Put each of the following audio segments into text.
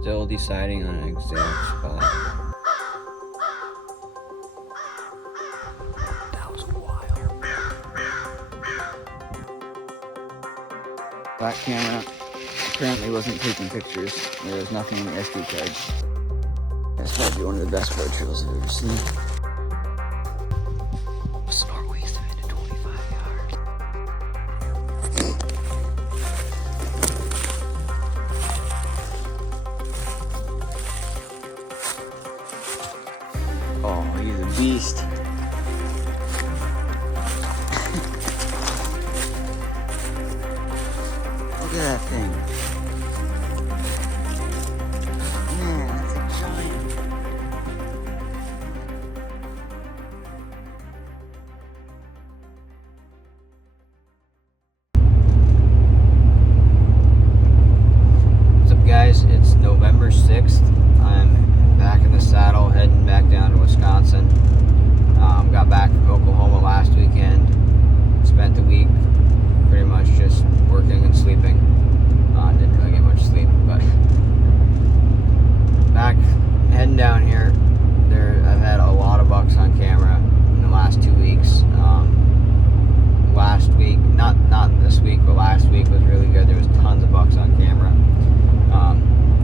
Still deciding on an exact spot. That was wild. That camera apparently wasn't taking pictures. There was nothing in the SD card. That's probably one of the best bird trails I've ever seen. Snort waste of it to 25 yards. Oh, he's a beast. Look at that thing. Man, that's a giant. What's up, guys? It's November 6th. I'm back in the saddle, heading back down to Wisconsin. Got back from Oklahoma last weekend. Spent the week pretty much just working and sleeping. Didn't really get much sleep, but back heading down here. I've had a lot of bucks on camera in the last 2 weeks. Last week, not this week, but last week was really good. There was tons of bucks on camera.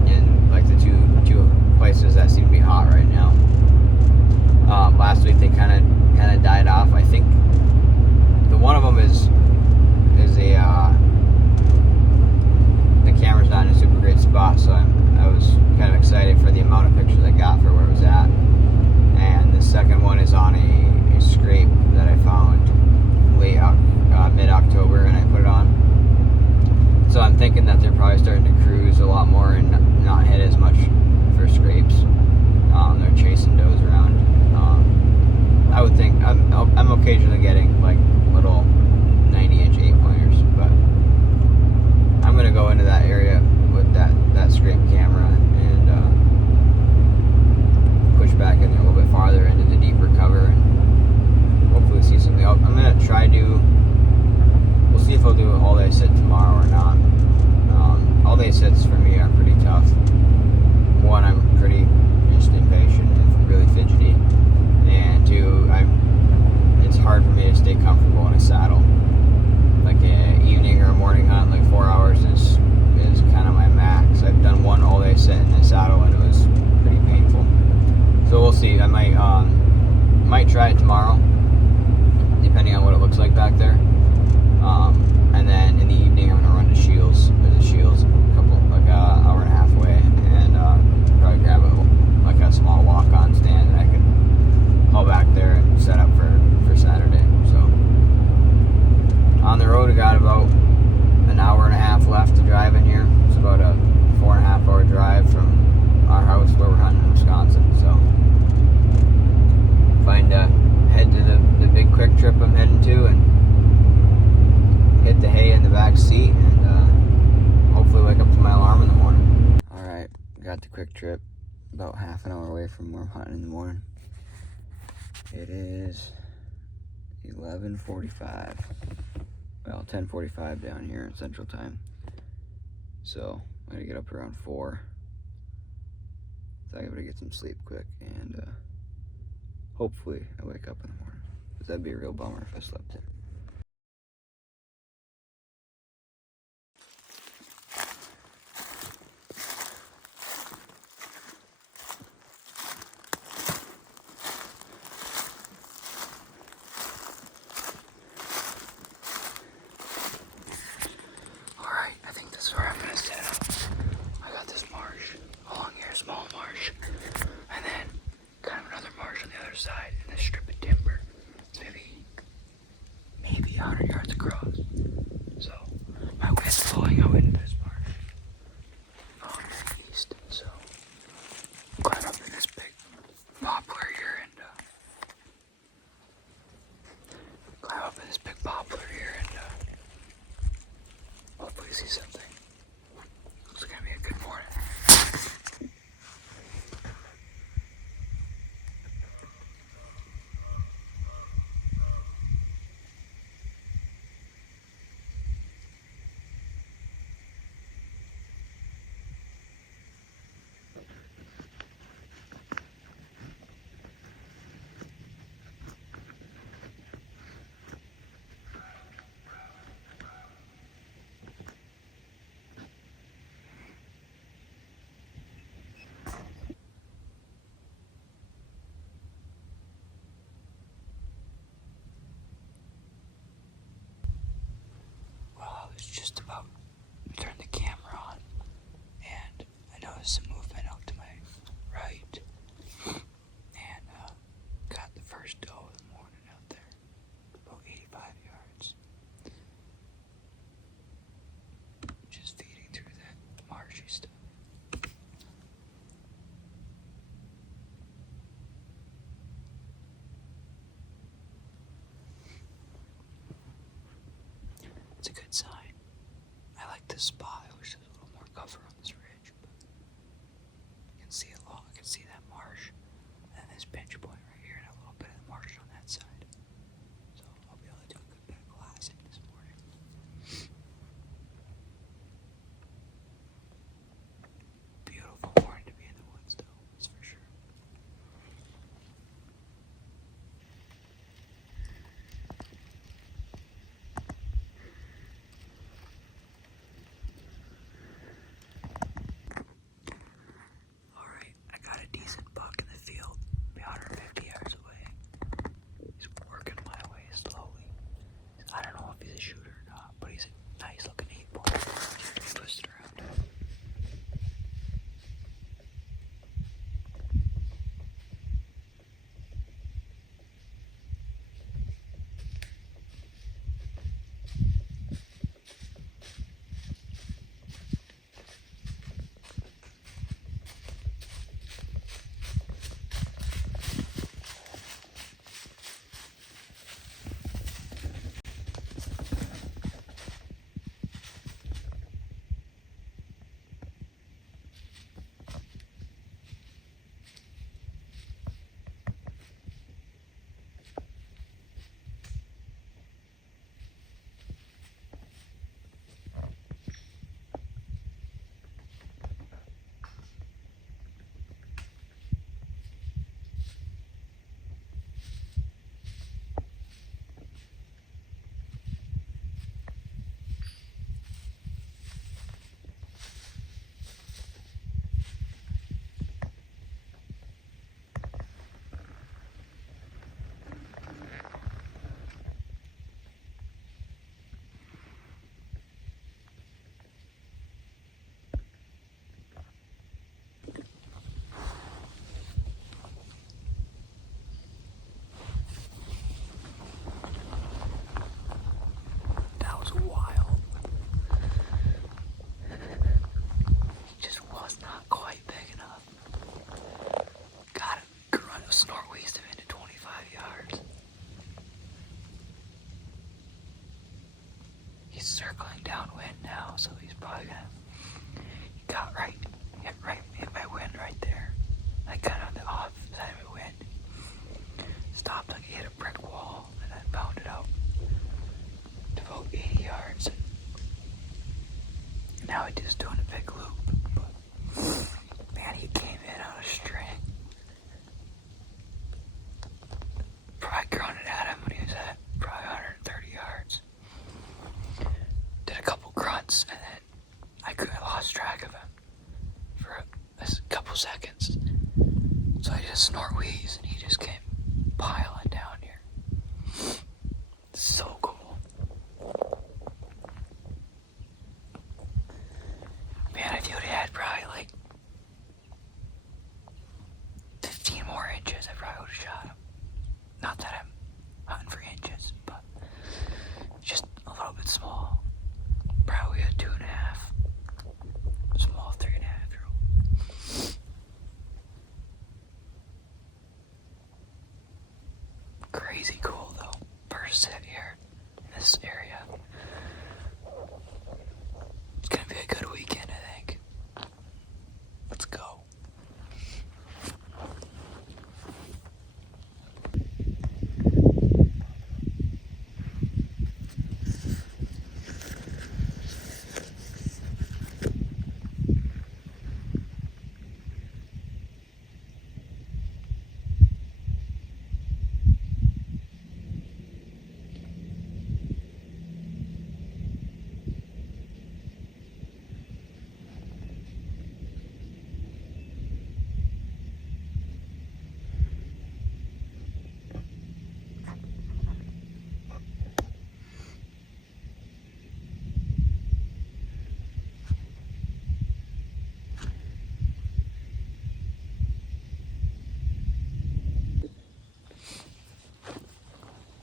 In like the two places that seem to be hot right now. Last week they kind of died off. I think the one of them is the camera's not in a super great spot, so I was kind of excited for the amount of pictures I got for where it was at. And the second one is on a scrape that I found mid-October, and I put it on. So I'm thinking that they're probably starting to cruise a lot more and not hit as much for scrapes. They're chasing does around. I would think I'm occasionally getting like little 90-inch 8-pointers, but I'm gonna go into that area with that scrape camera and push back in there a little bit farther into the deeper cover and hopefully see something. I'm gonna try to. We'll see if I'll do a all-day sit tomorrow or not. All-day sits for me are pretty tough. One, I'm pretty just impatient and really fidgety, and two, it's hard for me to stay comfortable in a saddle. Like an evening or a morning hunt, like 4 hours is kind of my max. I've done one all-day sit in the saddle and it was pretty painful. So we'll see. I might try it tomorrow, depending on what it looks like back there. And then in the evening, I'm gonna run to Shields. There's a Shields a couple, like hour and a half away, and probably grab a small walk-on stand that I can haul back there and set up for Saturday. So on the road, I got about an hour and a half left to drive in here. It's about a 4.5 hour drive from our house where we're hunting in Wisconsin. So find head to the big quick trip I'm heading to and hit the hay in the back seat and hopefully wake up to my alarm in the morning. Alright, got the quick trip about half an hour away from where I'm hunting in the morning. It is 11:45. Well, 10:45 down here in Central Time. So I'm gonna get up around 4. So I'm gonna get some sleep quick and hopefully I wake up in the morning. Because that'd be a real bummer if I slept in. Small marsh, and then kind of another marsh on the other side, and this strip of timber. It's maybe bite big enough. Got a grunt of Northwoods into 25 yards. He's circling downwind now, so he's probably gonna. He got hit my wind right there. I got on the off side of my wind. Stopped like he hit a brick wall and then bounded out to about 80 yards. And now he's just doing a big loop. But man, he came in on a string. Probably grunted at him when he was at probably 130 yards. Did a couple grunts and then I lost track of him for a couple seconds. So I just snort wheeze and he just came piling down here. So cool. Man, if you would have had probably like 15 more inches, I probably would have shot him. Not that I'm hunting for inches, but just a little bit small. Probably a 2.5. Small 3.5-year-old. Crazy cool though. First hit here in this area. It's gonna be a good weekend, I think. Let's go.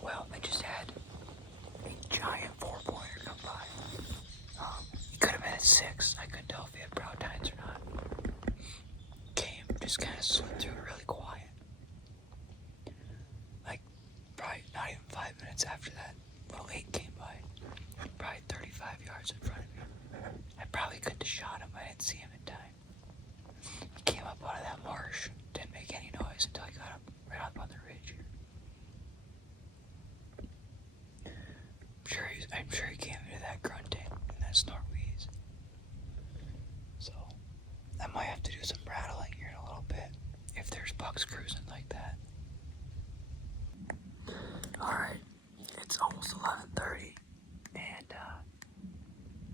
Well, I just had a giant 4-pointer come by. He could have been at 6. I couldn't tell if he had brow tines or not. Came, just kind of slipped through really quiet. Like, probably not even 5 minutes after that, little 8 came by. Probably 35 yards in front of me. I probably couldn't have shot him. I didn't see him in time. He came up out of that marsh. Didn't make any noise until he got up right up on the ridge here. I'm sure he came into that grunting and that snort wheeze. So I might have to do some rattling here in a little bit if there's bucks cruising like that. Alright, it's almost 11:30 and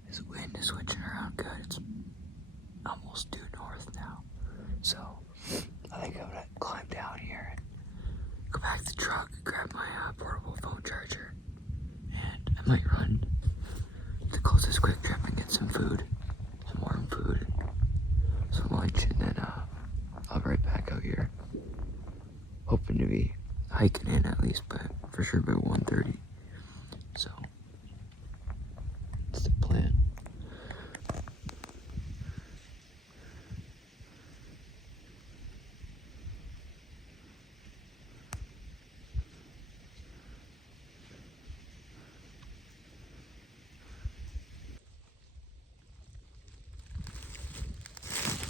this wind is switching around good. It's almost due north now. So I think I'm gonna climb down here and go back to the truck and grab my portable phone charger. And I might run to the closest quick trip and get some food, some warm food, some lunch, and then I'll be right back out here. Hoping to be hiking in at least, but for sure by 1:30. So that's the plan.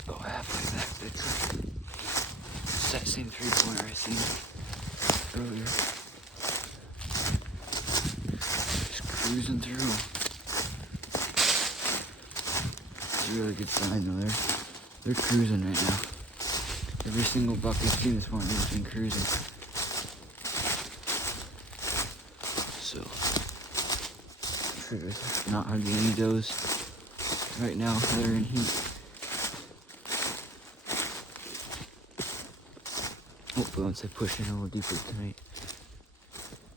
Go halfway back to the truck. It's that same 3-pointer I seen earlier. Just cruising through. It's a really good sign though. They're cruising right now. Every single buck I've seen this morning has been cruising. So, I'm sure there's not hardly any does right now that are in heat. Hopefully once I push in a little deeper tonight,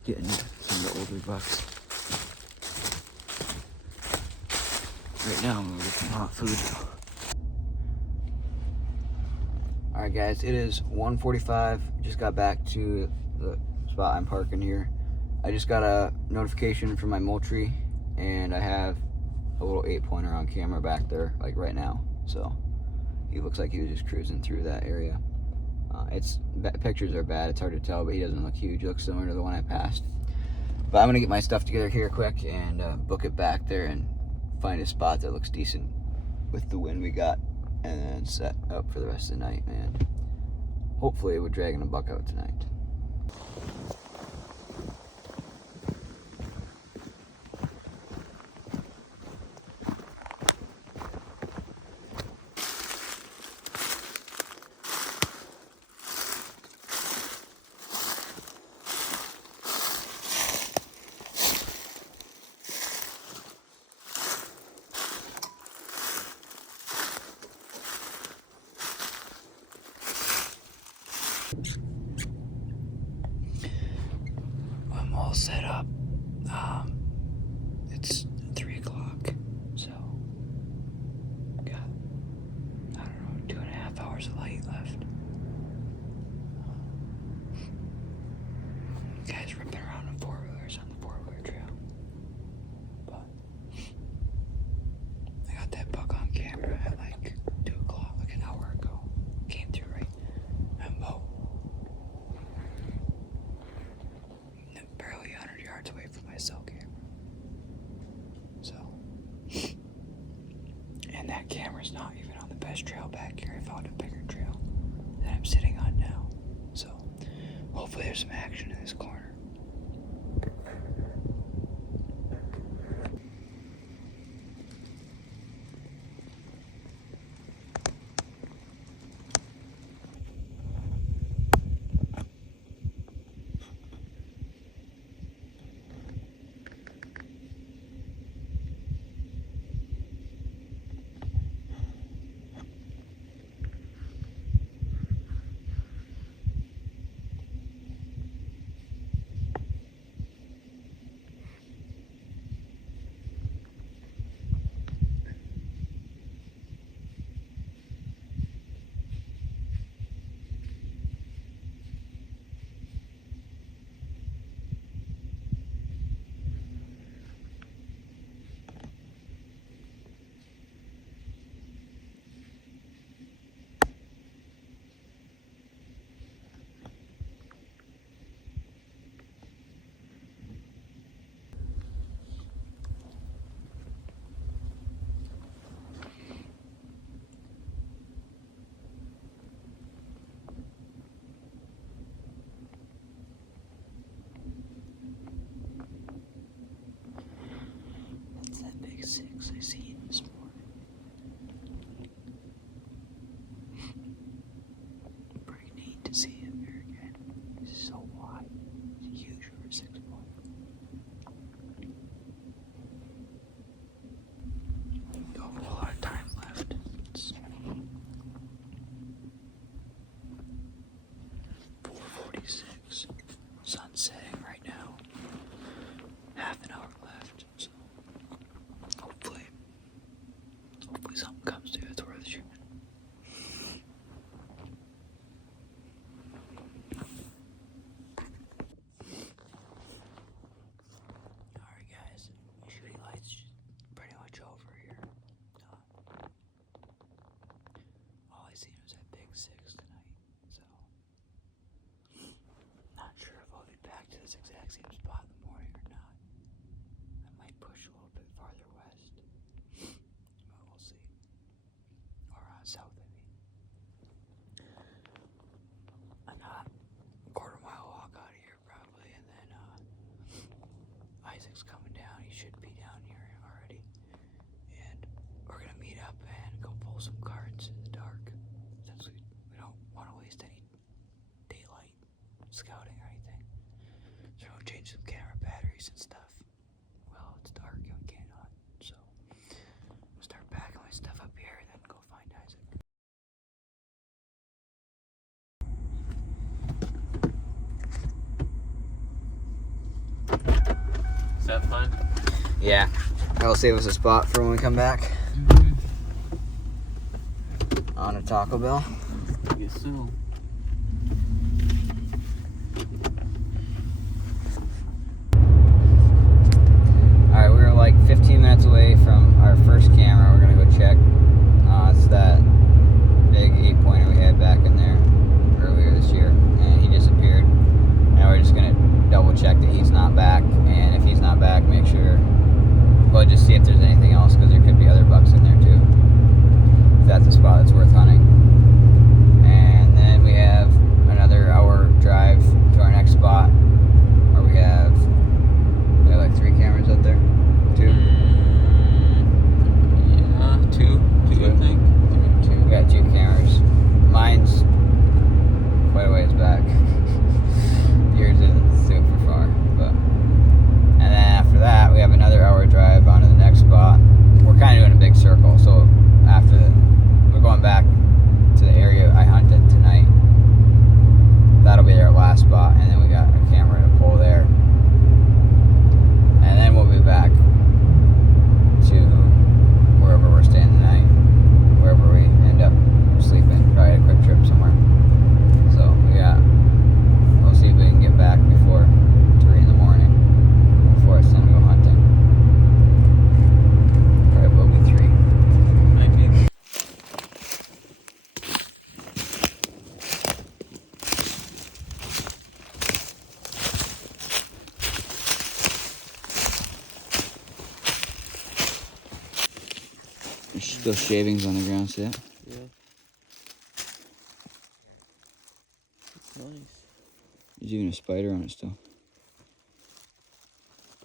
getting some of the older bucks. Right now I'm gonna get some hot food. Alright guys, it is 1:45. Just got back to the spot I'm parking here. I just got a notification from my Moultrie and I have a little 8-pointer on camera back there, like right now. So He looks like he was just cruising through that area. Pictures are bad. It's hard to tell, but he doesn't look huge. He looks similar to the one I passed. But I'm gonna get my stuff together here quick and book it back there and find a spot that looks decent with the wind we got, and then set up for the rest of the night. And hopefully we're dragging a buck out tonight. I'm all set up. It's 3 o'clock, so got, I don't know, 2.5 hours of light left. Guys ripping around in 4-wheelers on the 4-wheeler trail. But I got that buck on camera at like 2 o'clock, like an hour ago. Came through right. I'm about barely 100 yards away from my cell camera. So, and that camera's not even on the best trail back here. I found a bigger trail that I'm sitting on now. So, hopefully there's some action in this corner. That's that big 6 I seen this morning. Pretty neat to see him here again. He's so wide. He's huge for a 6 point. Don't have a lot of time left. It's 4:46. Sun's setting right now. Half an hour left. So hopefully something comes through that's worth shooting. Alright guys, shooting light's pretty much over here. All I seen was that big 6 tonight, so not sure if I'll get back to this exact same spot in the morning or not. I might push a little bit farther west, but we'll see. Or south, I mean. I got a quarter-mile walk out of here probably, and then Isaac's coming down. He should be down here already, and we're gonna meet up and go pull some cards in the dark, since we don't want to waste any daylight scouting or anything. So we'll change some camera batteries and stuff. Well, it's dark and we can't hunt, so I'll start packing my stuff up here and then go find Isaac. Is that fun? Yeah, that'll save us a spot for when we come back. On a Taco Bell. I guess so. Alright, we're like 15 minutes away from our first camera. We're gonna go check. It's that spot that's worth hunting. And then we have another hour drive to our next spot where we have like 3 cameras out there. 2? Yeah, two, I think. 2. We got 2 cameras. Mine's quite a ways back. Yours isn't super far, but. And then after that, we have another hour drive on to the next spot. We're kind of doing a big circle, so we're going back to the area I hunted tonight. That'll be our last spot, and then we got a camera and a pole there. And then we'll be back to wherever we're staying the night, wherever we end up sleeping, probably a quick trip somewhere. So we'll see if we can get back before 3 in the morning, before it's time to go hunting. Probably will be 3. Maybe. There's still shavings on the ground, see that? Yeah. It's nice. There's even a spider on it still.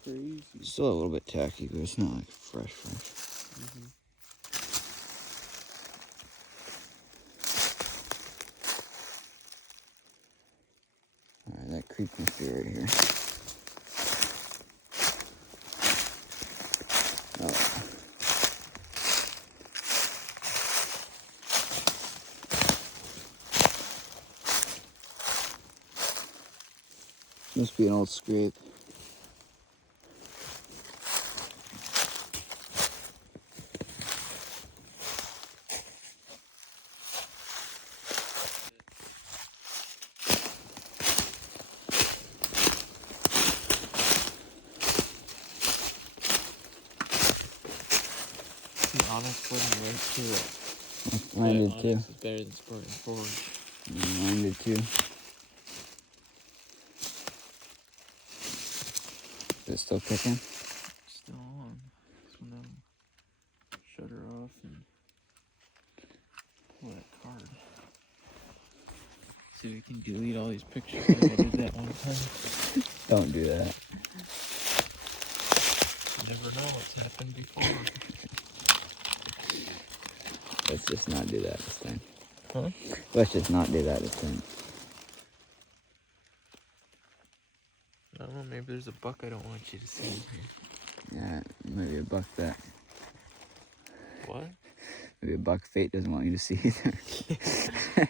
Crazy. It's still a little bit tacky, but it's not like fresh. Mm-hmm. Alright, that creek must be right here. Oh. Must be an old scrape. The honest wouldn't right to it. Mine did Honest too. is better than Sport and Forge. Mine did too. Is it still kicking? Still on. So now shut her off and pull that card. See if we can delete all these pictures like I did that one time. Don't do that. You never know what's happened before. Let's just not do that this time. Huh? Let's just not do that this time. I don't know, maybe there's a buck I don't want you to see in here. Yeah, maybe a buck that. What? Maybe a buck fate doesn't want you to see either. I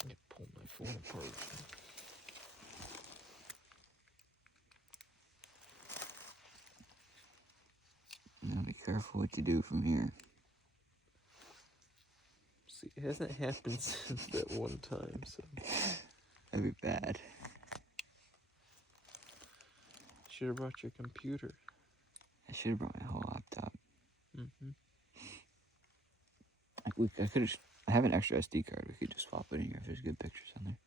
can pull my phone apart. Now be careful what you do from here. See, it hasn't happened since that one time, so. That'd be bad. Should have brought your computer. I should have brought my whole laptop. Mm-hmm. I could have. I have an extra SD card. We could just swap it in here if there's good pictures on there.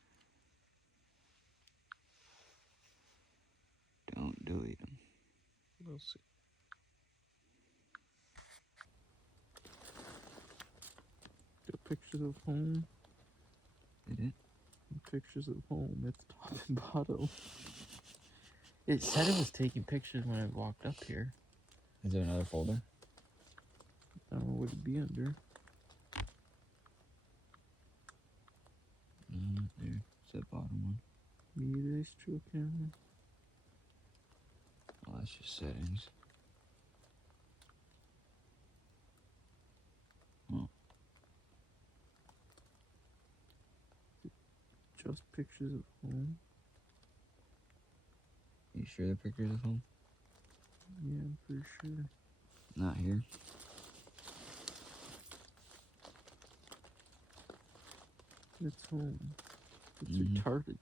Don't delete them. We'll see. Got pictures of home. Did it? And pictures of home. It's top and bottom. It said it was taking pictures when I walked up here. Is there another folder? I don't know what it'd be under. No, not there. It's the bottom one. Media trail camera. Oh, that's just settings. Oh. Just pictures of home. You sure the pictures of home? Yeah, I'm pretty sure. Not here. It's home. It's Mhm. retarded.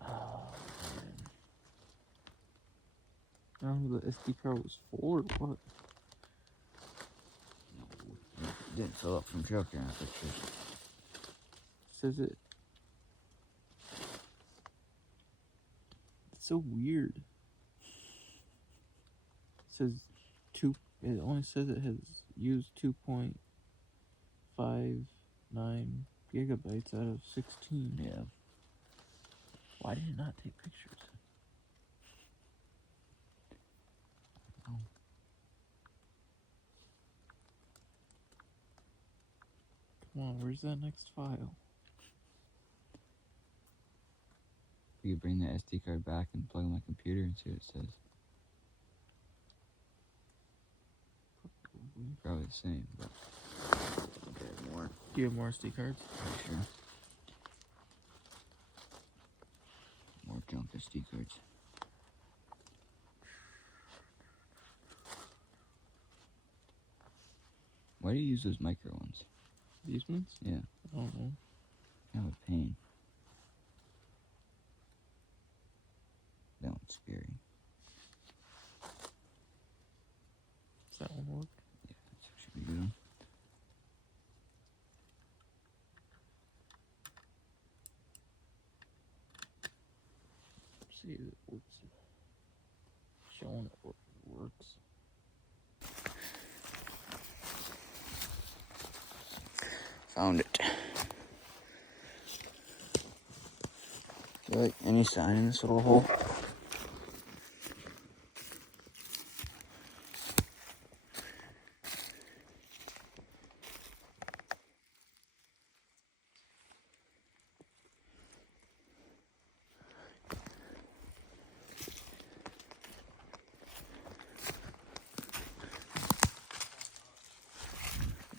Oh, man. I don't know, the SD card was full or what? No, it didn't fill up from trail camera pictures. Says it so weird. It says it only says it has used 2.59 gigabytes out of 16. Yeah. Why did it not take pictures? Oh. Come on, where's that next file? You could bring the SD card back and plug in my computer and see what it says. Probably the same, but get more. Do you have more SD cards? Sure. More junk SD cards. Why do you use those micro ones? These ones? Yeah. I don't know. Kind of a pain. That one's scary. Does that one work? Yeah, that should be good. See if it works. Showing it works. Found it. Do you like any sign in this little hole?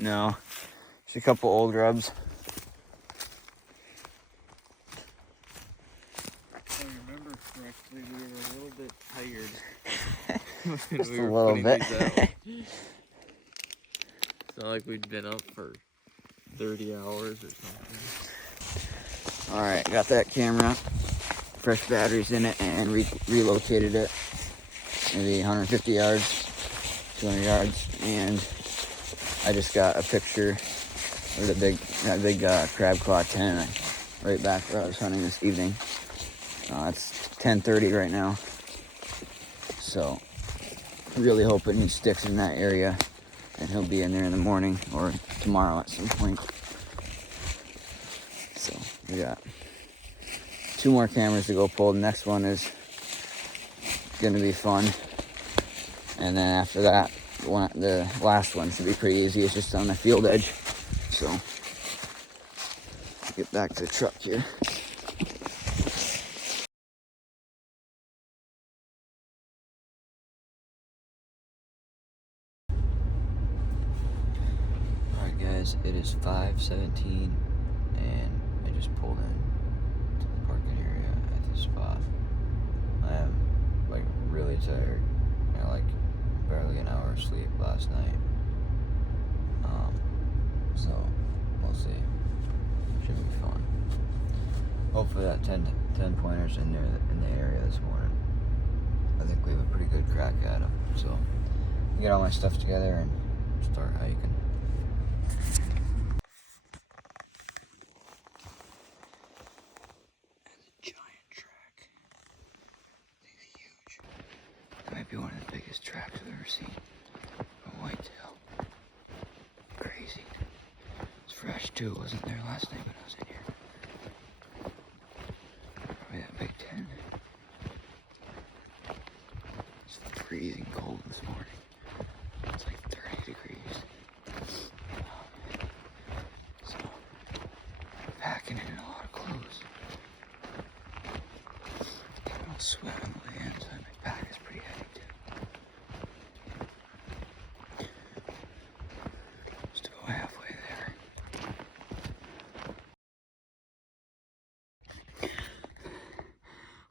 No. Just a couple old grubs. If I remember correctly, we were a little bit tired. Just we a were little putting bit. these out. It's not like we'd been up for 30 hours or something. Alright, got that camera. Fresh batteries in it and relocated it. Maybe 150 yards, 200 yards. And I just got a picture of that big crab claw 10 right back where I was hunting this evening. It's 10:30 right now. So, really hoping he sticks in that area and he'll be in there in the morning or tomorrow at some point. So, we got 2 more cameras to go pull. The next one is going to be fun. And then after that, the last one should be pretty easy. It's just on the field edge. So, get back to the truck here. Alright guys, it is 5:17 and I just pulled in to the parking area at this spot. I am like really tired. I had like barely an hour of sleep last night. So we'll see. Should be fun. Hopefully that 10 pointers in there in the area this morning. I think we have a pretty good crack at them. So I'll get all my stuff together and start hiking. That's a giant track. It's huge. That might be one of the biggest tracks I've ever seen. A whitetail. Crazy. It's fresh too. It wasn't there last night when I was in here. Probably that big 10. It's freezing cold this morning. It's like 30 degrees. So, packing in a lot of clothes. Getting all sweat on the way inside. My pack is pretty heavy too. Just about halfway there.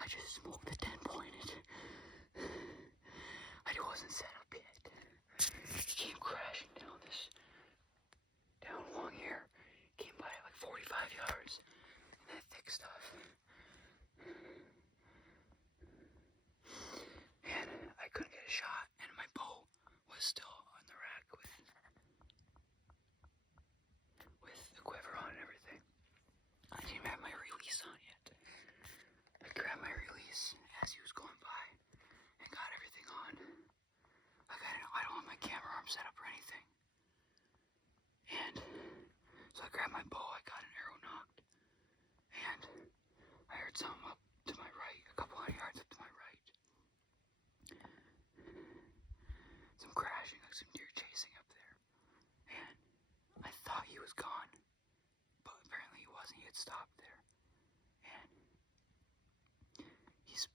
I just smoked a 10 pointed. I wasn't set up yet. He came crashing down along here. Came by like 45 yards. And that thick stuff. And I He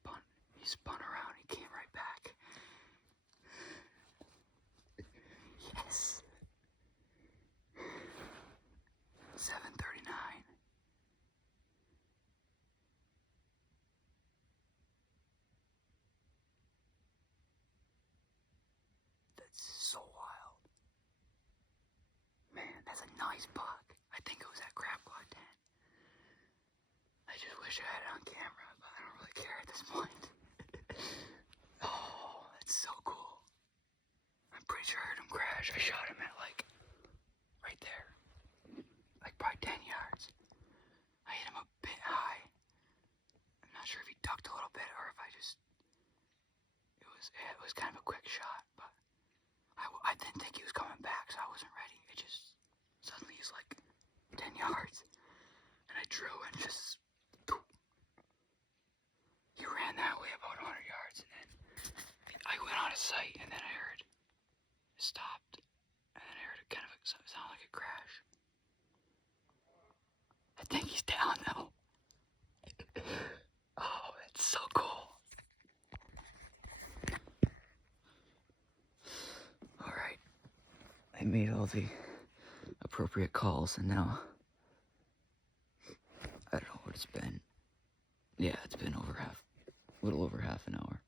spun around. He came right back. Yes. 7:39. That's so wild. Man, that's a nice buck. I think it was that crab claw 10. I just wish I had it on camera, but I don't really care at this point. Oh, that's so cool. I'm pretty sure I heard him crash. I shot him at like right there. Like probably 10 yards. I hit him a bit high. I'm not sure if he ducked a little bit or if it was kind of a quick shot, but I didn't think he was coming back, so I wasn't ready. It just, suddenly he's like 10 yards. And I drew and just, he ran that way about 100 yards. And then I went out of sight, and then I heard it stopped. And then I heard it kind of sound like a crash. I think he's down though. Oh, it's so cool. Alright. I made all the appropriate calls, and now I don't know what it's been. Yeah, it's been a little over half an hour.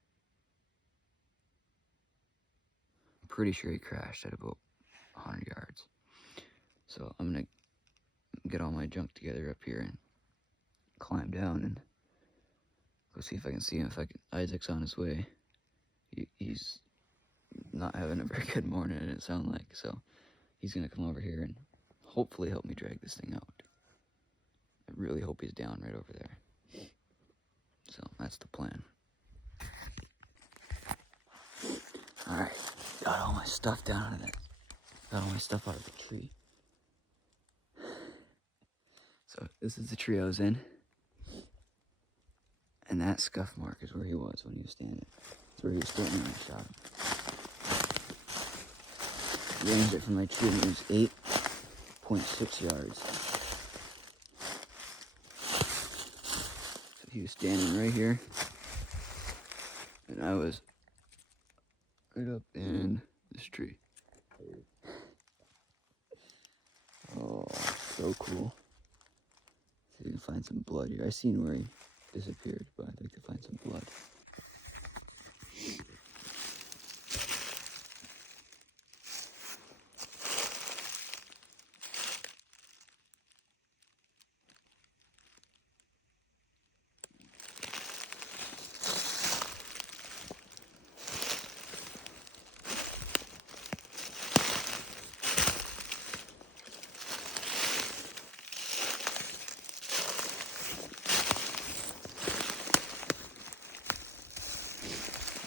I'm pretty sure he crashed at about 100 yards. So I'm gonna get all my junk together up here and climb down and go see if I can see him. Isaac's on his way. He's not having a very good morning, it didn't sound like, so he's gonna come over here and hopefully help me drag this thing out. I really hope he's down right over there. So that's the plan. Alright, got all my stuff down in it. Got all my stuff out of the tree. So this is the tree I was in. And that scuff mark is where he was when he was standing. That's where he was standing when I shot him. Ranged it from my tree and it was 8.6 yards. So he was standing right here. And I was right up in this tree. Oh, so cool. See if we can find some blood here. I seen where he disappeared, but I'd like to find some blood.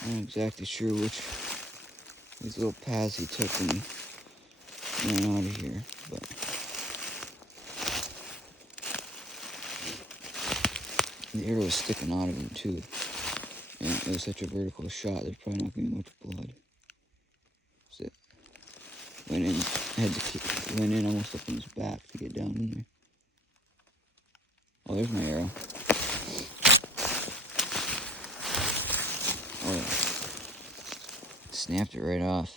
I'm not exactly sure which these little paths he took when he ran out of here, but the arrow was sticking out of him too. And it was such a vertical shot, there's probably not gonna be much blood. So it went in almost up in his back to get down in there. Oh, there's my arrow. Oh yeah. Snapped it right off.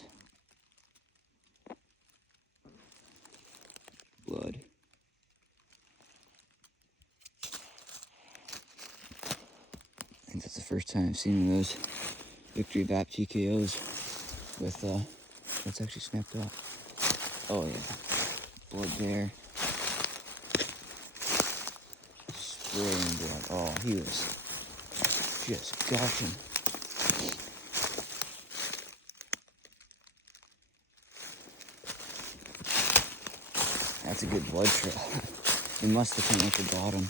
Blood. I think that's the first time I've seen one of those Victory VAP TKOs with, that's actually snapped off. Oh yeah. Blood there. Spraying blood. Oh, he was just gushing. That's a good blood trail. It must have come at the bottom.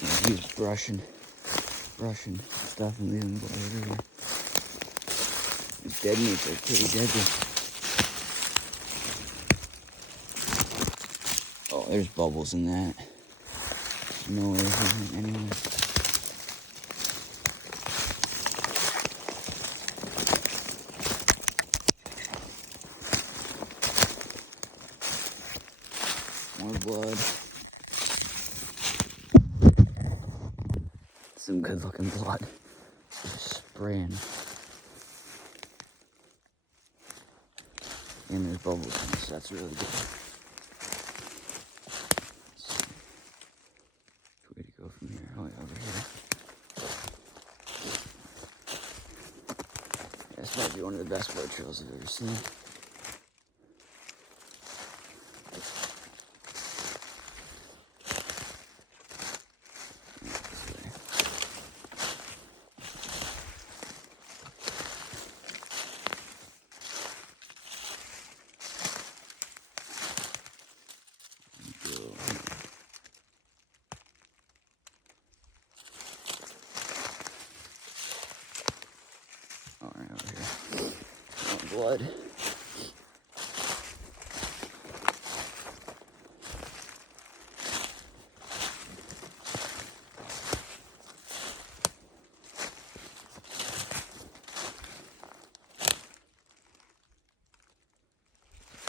Yeah, he was brushing stuff and leaving blood everywhere. His dead meats are pretty deadly. Oh, there's bubbles in that. There's no way for him anyway. More blood. Some good looking blood. Just spraying. And there's bubbles in this, so that's really good. Let's see. Which way to go from here? Oh, yeah, over here. Yeah, this might be one of the best blood trails I've ever seen. Alright, over here. More blood.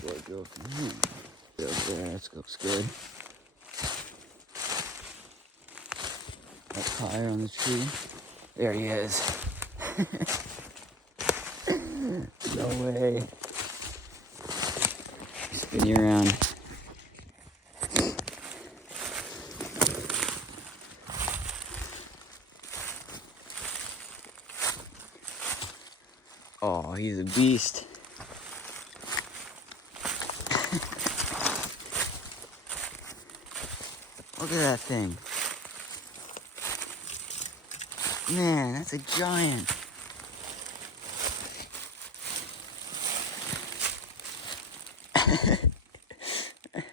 Blood go from here. Go there, that looks good. Up higher on the tree. There he is. No way. Spin you around. Oh, he's a beast. Look at that thing. Man, that's a giant.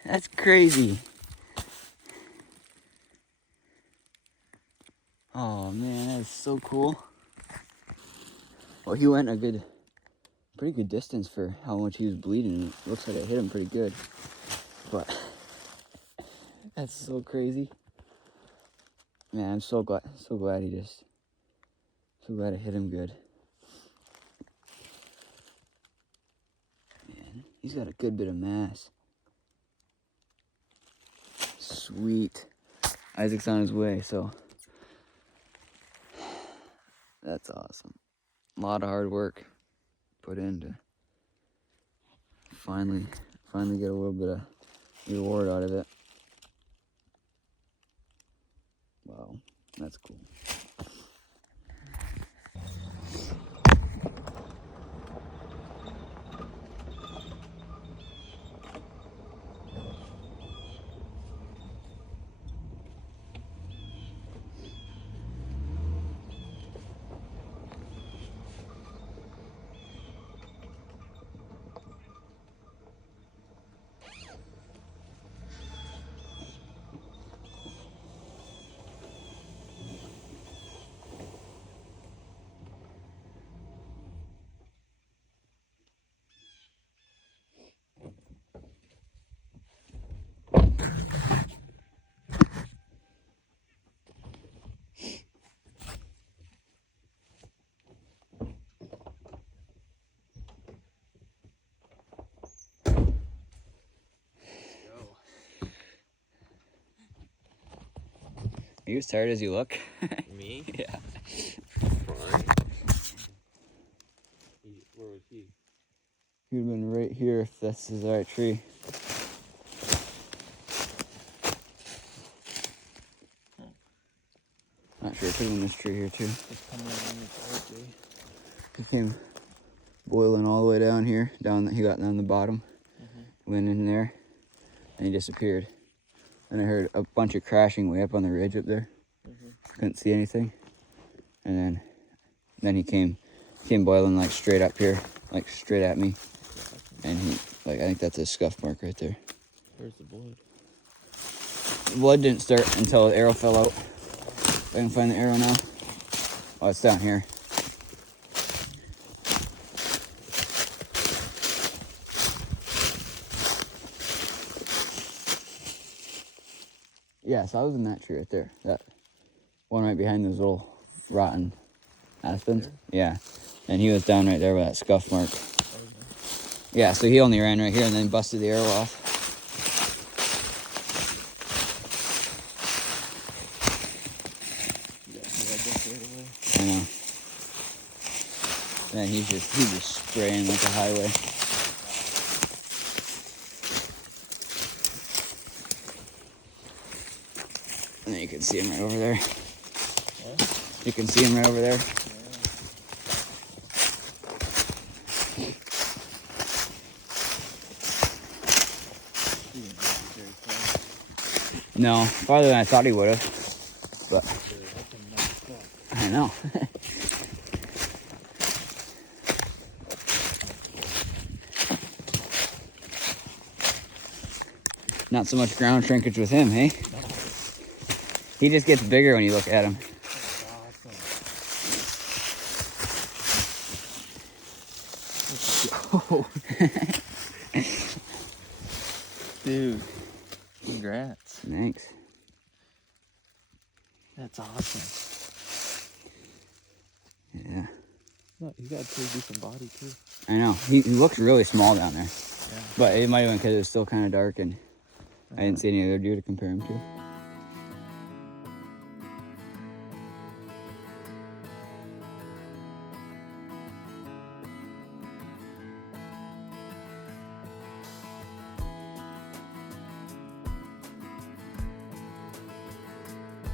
That's crazy. Oh man, that is so cool. Well, he went pretty good distance for how much he was bleeding. It looks like it hit him pretty good. But that's so crazy. Man, I'm so glad it hit him good. Man, he's got a good bit of mass. Sweet. Isaac's on his way, so that's awesome. A lot of hard work put in to finally get a little bit of reward out of it. Wow, that's cool. Are you as tired as you look? Me? Yeah. Fine. Where was he? He would have been right here if this is the right tree. Not sure, it could have been this tree here too. He's coming along the tree. He came boiling all the way down here. He got down the bottom, went in there, and he disappeared. And I heard a bunch of crashing way up on the ridge up there. Couldn't see anything. And then he came boiling like straight up here, like straight at me. And I think that's a scuff mark right there. Where's the blood? The blood didn't start until the arrow fell out. If I can find the arrow now. Oh, it's down here. Yeah, so I was in that tree right there. That one right behind those little rotten aspens. Yeah. And he was down right there with that scuff mark. Yeah, so he only ran right here and then busted the arrow off. And he's just spraying like a highway. And then you can see him right over there. What? You can see him right over there. No, farther than I thought he would have. But I know. Not so much ground shrinkage with him, hey? He just gets bigger when you look at him. Oh. Dude, congrats. Thanks. That's awesome. Yeah. No, you got a pretty decent body too. I know. He looks really small down there. Yeah. But it might have been because it was still kind of dark and I didn't see any other deer to compare him to.